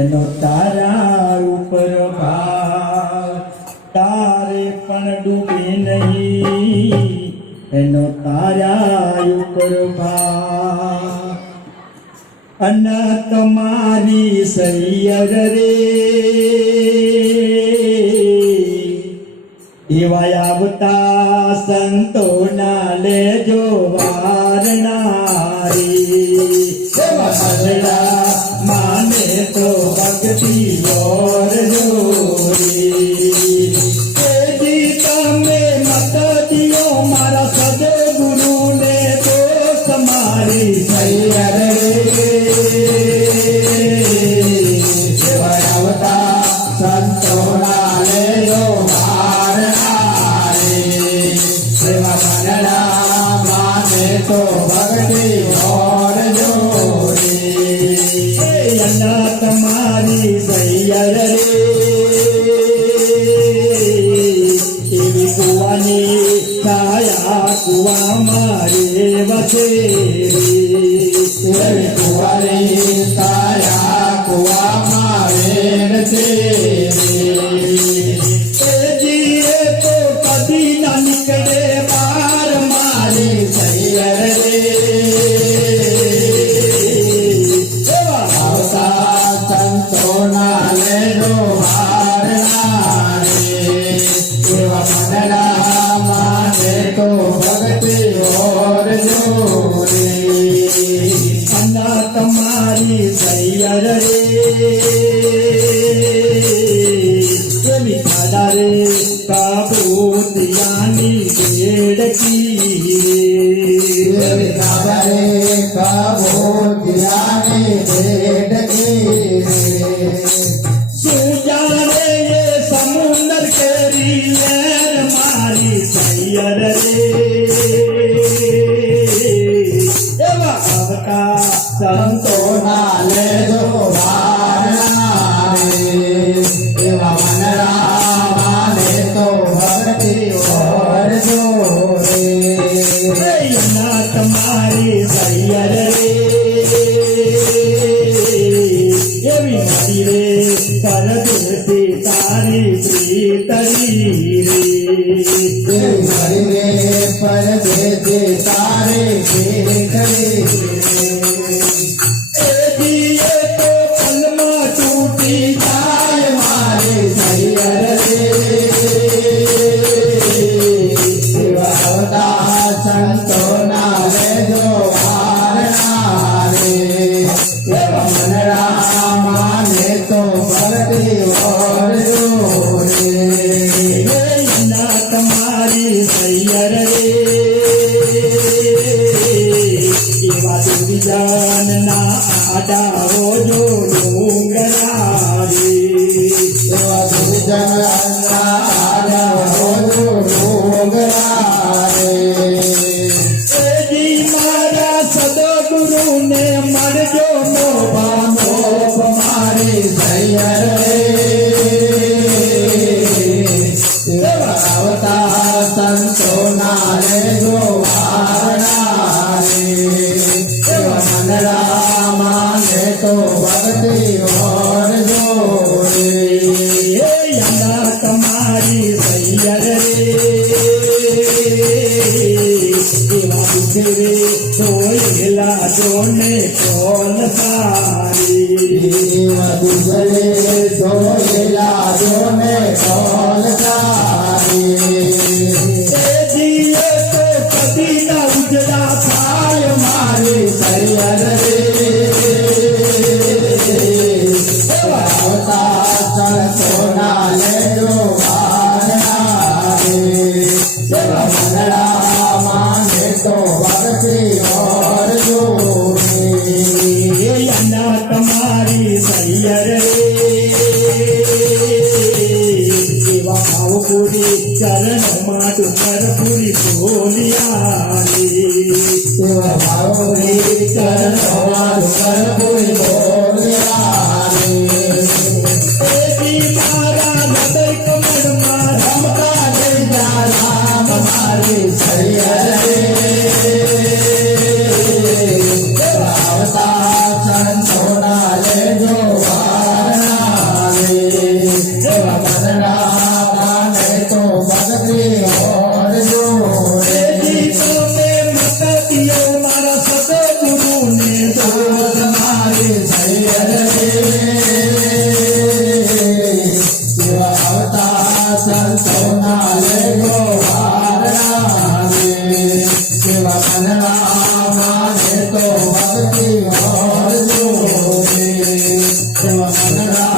એનો તારા ઉપર ભાવ તારે પણ ડૂબે નહીં એનો તારા ઉપર ભાવ અન તમારી સૈયર રે એવા આવતા સંતોના લેજો વારનારી ભજડા માને તો ભક્તિ ઓર જોરી તમે મત દિયો મારા સદગુરુને તો તમારી સૈયર રે એવા આવતા સંતોના લેજો तो भक्ति और जोड़ी अल्लाह तुम्हारी सैयर रे कुआनी छाया कुआ मारे बसे कुआनी छाया कुआ मारे बसे जिए तो कभी न निकले बार मारे सैयर रे आवता संतोना लेनो हारनारे एवा मंडला माने तो भक्ति और जोड़ी अन्ना तुम्हारी सैयर रे रे काबूतियानी बेड़की रे काबूतियानी बेड़की सुजाने ये समुंदर केरी लहर मारी सैयर रे एवा आवता संतोना ले जो वारनारे एवा मनरा तुम्हारी सैयर रे रे परदेसी तारी प्रीतरी रे परदेसी तारे प्रीतरी दिए तो पलमा टूटी जाय मारे सैयर रे संतोना ले जो वारनारे मनरा माने तो भक्ति और जोड़े ना तुम्हारी सैयर रे एवा दुर्जन ना आडा हो जो डूंगरा रे एवा दुर्जन ना आडा हो जो डूंगरा ने मर जो मोबा मोब मारे सैयर रे आवता संतोना ले जो वारनारे मनरा माने तो भक्ति और जोड़े अल्लाह तुम्हारी सैयर रे सोयला जोने कौन सारी दूसरे सोयला जोने कौन सारी जिए तो कभी न उजड़ा पाय मारे सैयर रे आवता संतोना ले जो वारनारे मनरा माने तो भक्ति और जोड़े अन्ना तुम्हारी सैयर रे एवा भावपुरी चरण माटू करपुरी बोलिया रे एवा भावपुरी चरण माटू करपुरी बोलिया रे मारा हृदय कमल में रमता ले जा राम मारे सैयर रे संतोना ले जो वार એવા મન રામ